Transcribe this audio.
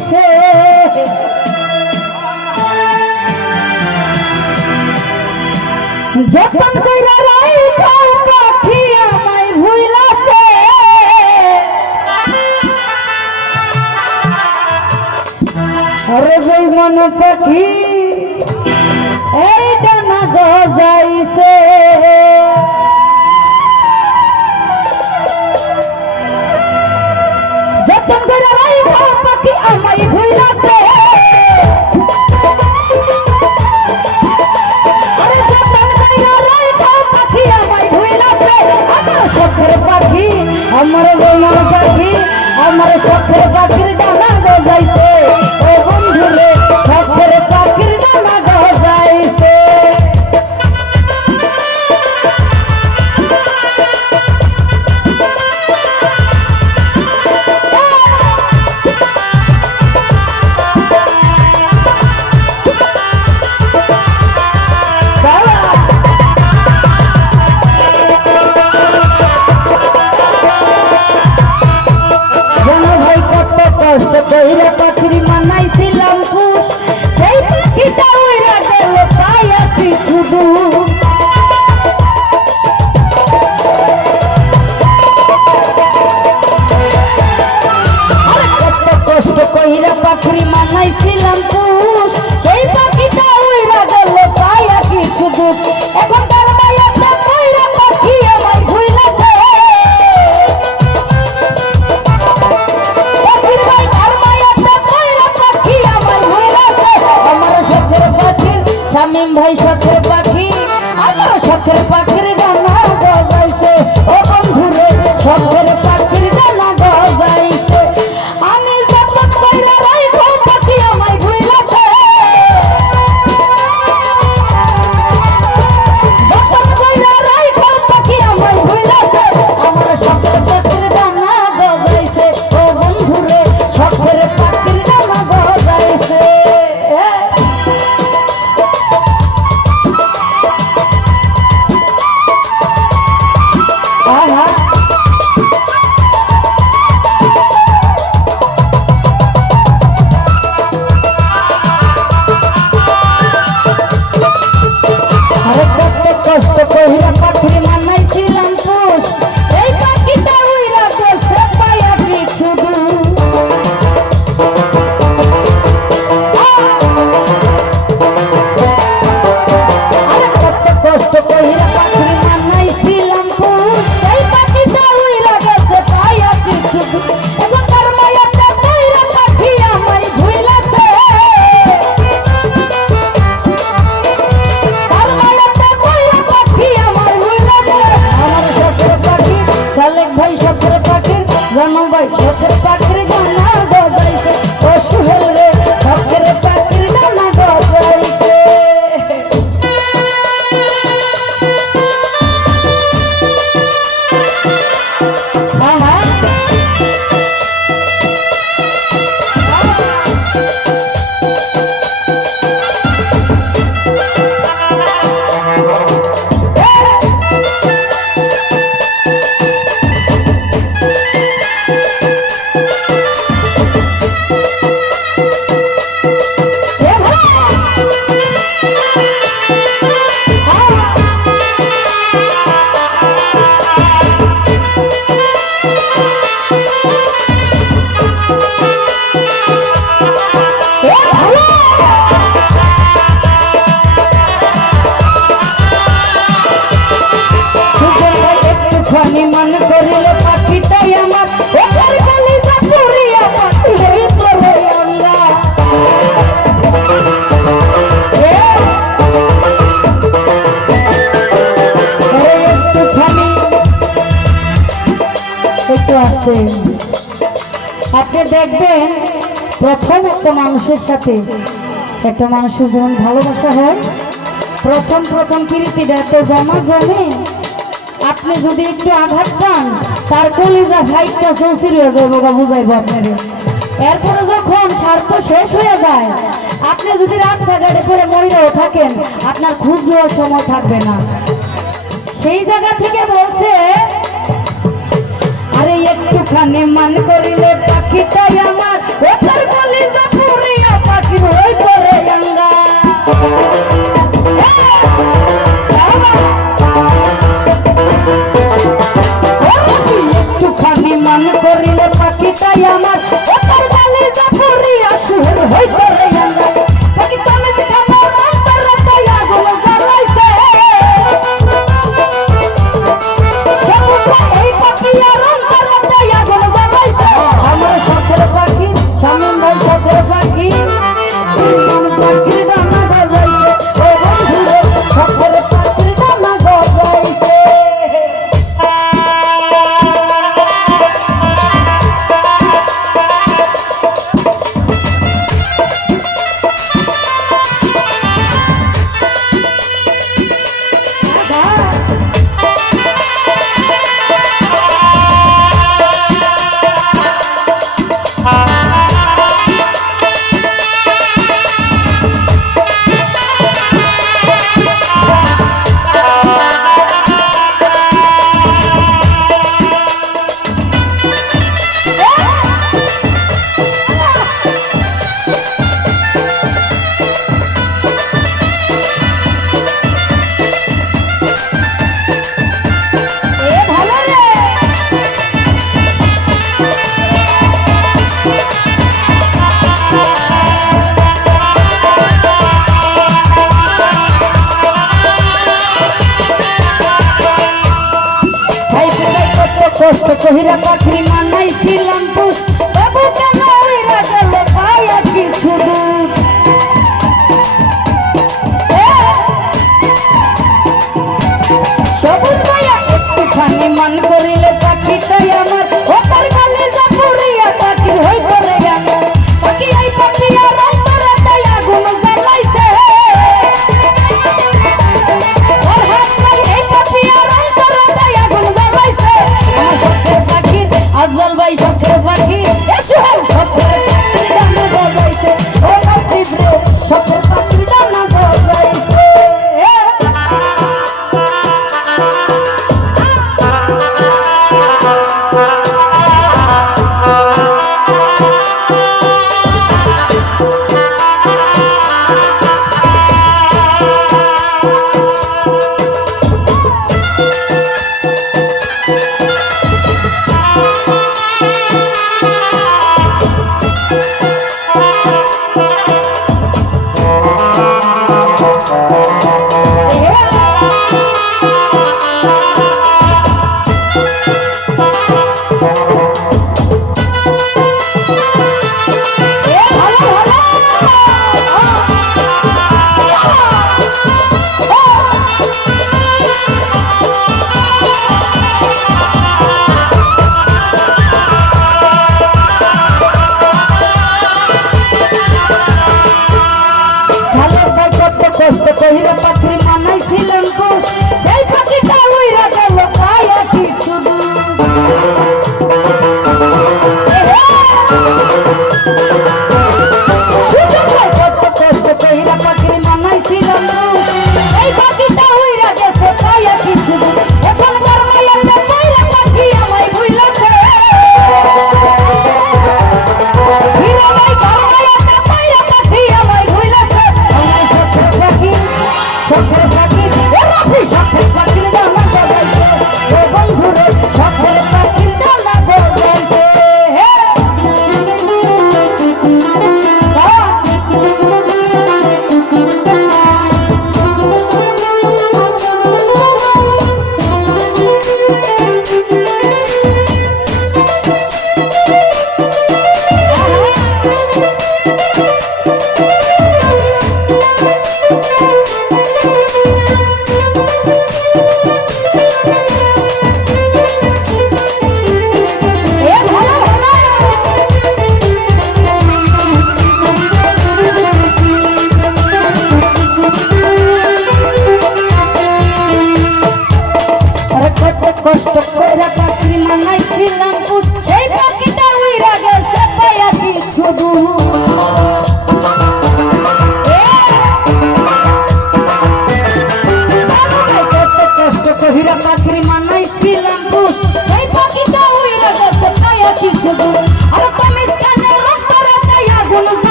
দিছে যতন কইরা রাইখা পাখি আমায় ভুইলাছে আরে বেঈমান পাখি এই ডানা গজাইছে যতন কইরা রাইখা পাখি আমায় ভুইলাছে আমার বেঈমান পাখি আমার শখের পাখির ডানা গজাইছে ও বন্ধু রে শখের পাখির ডানা গজাইছে কষ্ট কইরা পাখির মানাইছিলাম খুশ সেই পাখিটা উইরা গেল পায়া কিছু দূর কত কষ্ট কইরা পাখির মানাইছিলাম খুশ সেই পাখিটা উইরা গেল পায়া কিছু দূর এখন তার মায়াটা কইরা পাখি আমায় ভুইলাছে শামীম ভাই শখের পাখি আমার শখের পাখির ডানা গজাইছে ও বন্ধু রে শখের পাখির ডানা গজাইছে আমি যতন কইরা রাইখা পাখি আমায় ভুইলাছে যতন কইরা রাইখা পাখি আমায় ভুইলাছে আমার শখের পাখির ডানা গজাইছে ও বন্ধু রে শখের পাখির ডানা গজাইছে কষ্ট কইরা পাখির মানাইছিলাম পুষ সেই পাখিটা উইরা গেছে পায়া কিছু দূর আরে কত কষ্ট কইরা পাখির মানাইছিলাম পুষ সেই পাখিটা উইরা গেছে পায়া কিছু দূর এখন তার মায়াটা কইরা পাখি আমায় ভুইলাছে সালেক ভাই শখের পাখির জনম ভাই শখের পাখির ডানা গজাইছে ও সুহেল রে শখের পাখির ডানা গজাইছে মন করিলে পাখিটাই আমার ওটার কলিজা পুরিয়া পাখির ভিতরে আমরা একটুখানি একটু আসতে আপনি দেখবেন প্রথম একটা মানুষের সাথে একটা মানুষের যেমন ভালোবাসা হয় প্রথম প্রথম প্রীতিটা তো জমা জমে আপনি যদি একটু আঘাত পান তার কলিজা ফাইটটা চৌচির হয়ে যাবে বুঝাইবো আপনাদের এরপরে যখন স্বার্থ শেষ হয়ে যায় আপনি যদি রাস্তাঘাটে করে মরেও থাকেন আপনার খোঁজ নেওয়ার সময় থাকবে না সেই জায়গা থেকে বলছে আরে একটুখানি মান করিলে পাখিটাই আমার ওটার কলিজা ভাই